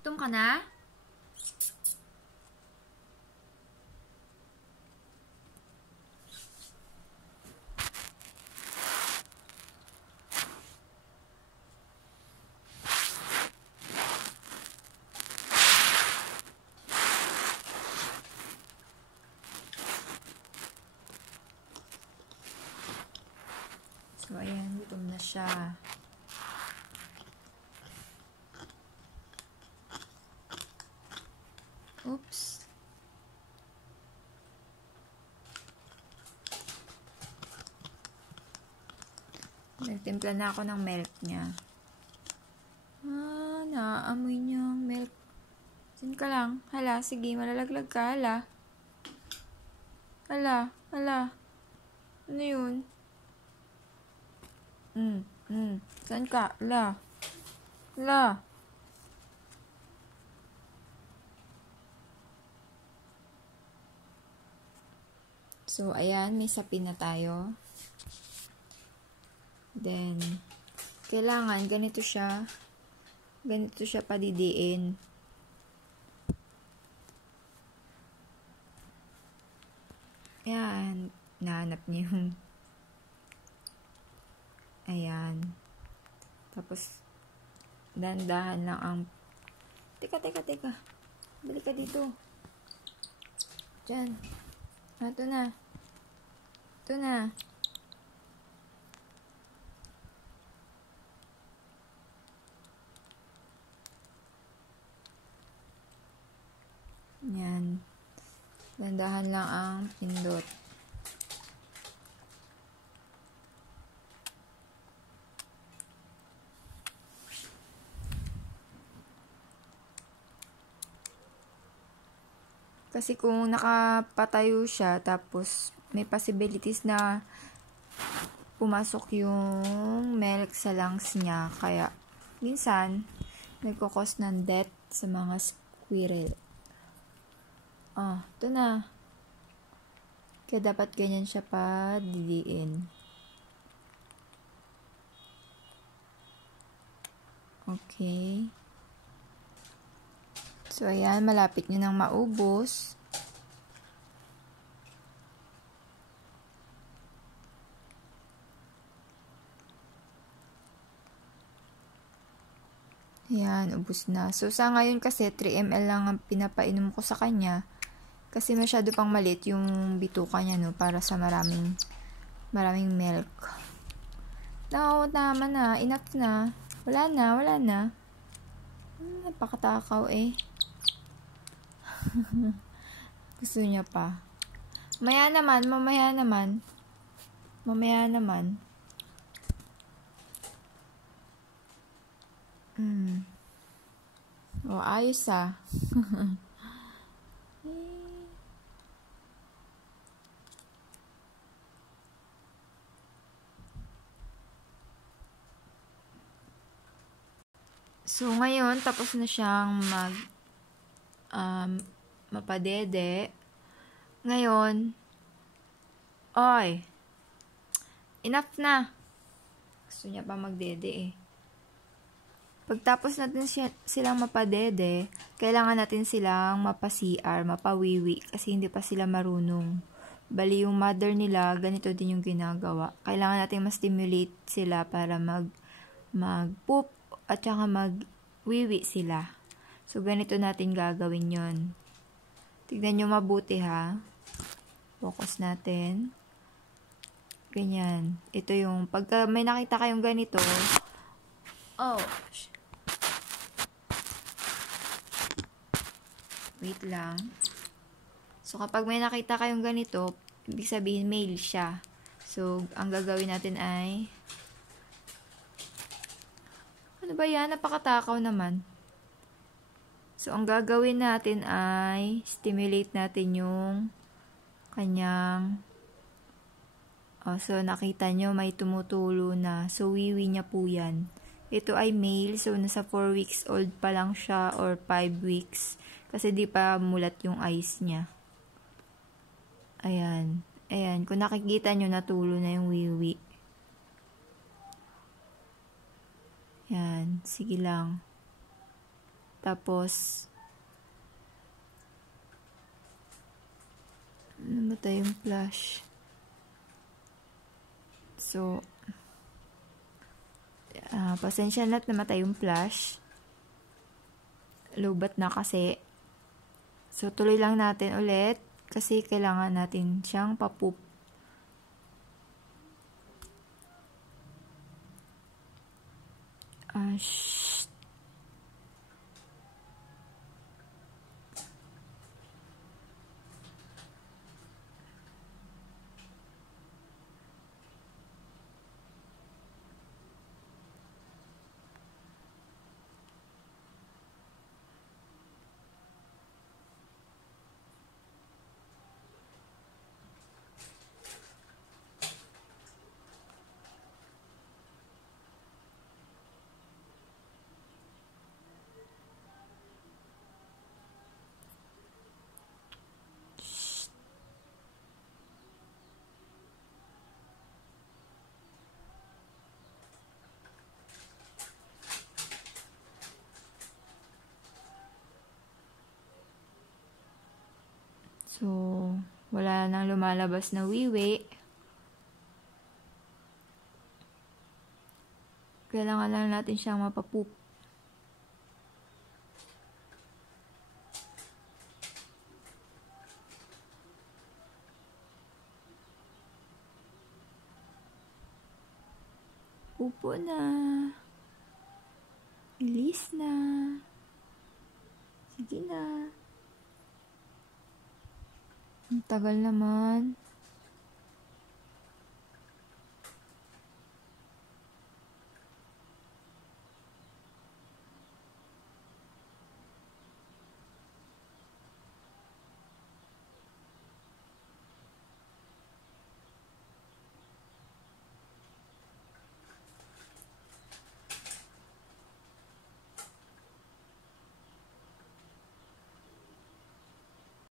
Gutom ka na? So, ayan, gutom na siya. Oops. Nagtimpla na ako ng milk niya. Naaamoy niya ang milk. Sin ka lang. Hala, sige, malalaglag ka. Hala. Hala, hala. Ano yun? Saan ka? Hala. Hala. So, ayan, may sapin na tayo. Then, kailangan ganito siya padidiin. Ayan, nahanap niyo yung ayan. Tapos, dahan-dahan lang ang teka. Balik ka dito. Diyan. Ito na. Yan. Dahan-dahan lang ang pindot. Kasi kung nakapatayo siya, tapos may possibilities na pumasok yung milk sa lungs niya. Kaya, minsan, nagkukos ng death sa mga squirrel. Ito na. Kaya dapat ganyan siya padidiin. Okay. So, ayan, malapit nyo nang maubos. Ayan, ubos na. So, sa ngayon kasi, 3 ml lang ang pinapainom ko sa kanya. Kasi masyado pang malit yung bituka niya, no, para sa maraming milk. No, tama na. Enough na. Wala na. Napakatakaw eh. Gusto niya pa. Mamaya naman. Ayos ah. So, ngayon, tapos na siyang mapadede. Ngayon, enough na. Gusto niya pa magdede eh. Pagtapos natin silang mapadede, kailangan natin silang mapa-CR, mapawiwi, kasi hindi pa sila marunong. Bali, yung mother nila, ganito din yung ginagawa. Kailangan natin ma-stimulate sila para mag-poop at saka mag-wiwi sila. So, ganito natin gagawin yon. Tignan nyo mabuti ha. Focus natin. Ganyan. Ito yung, pagka may nakita kayong ganito, wait lang. So, kapag may nakita kayong ganito, ibig sabihin male siya. So, ang gagawin natin ay ano ba yan? Napakatakaw naman. So, ang gagawin natin ay stimulate natin yung kanyang so, nakita nyo may tumutulo na. So, wiwi niya po yan. Ito ay male. So, nasa 4 weeks old pa lang siya or 5 weeks. Kasi di pa mulat yung eyes niya. Ayan. Kung nakikita nyo, natulo na yung wiwi. Yan. Sige lang. Tapos, namatay yung flash. So, pasensya na't namatay yung flash. Lobat na kasi. So, tuloy lang natin ulit kasi kailangan natin siyang papoop. So, wala nang lumalabas na wiwi. Kailangan lang natin siyang mapapoop. Pupo na. Release na. Sige na. Ang tagal naman.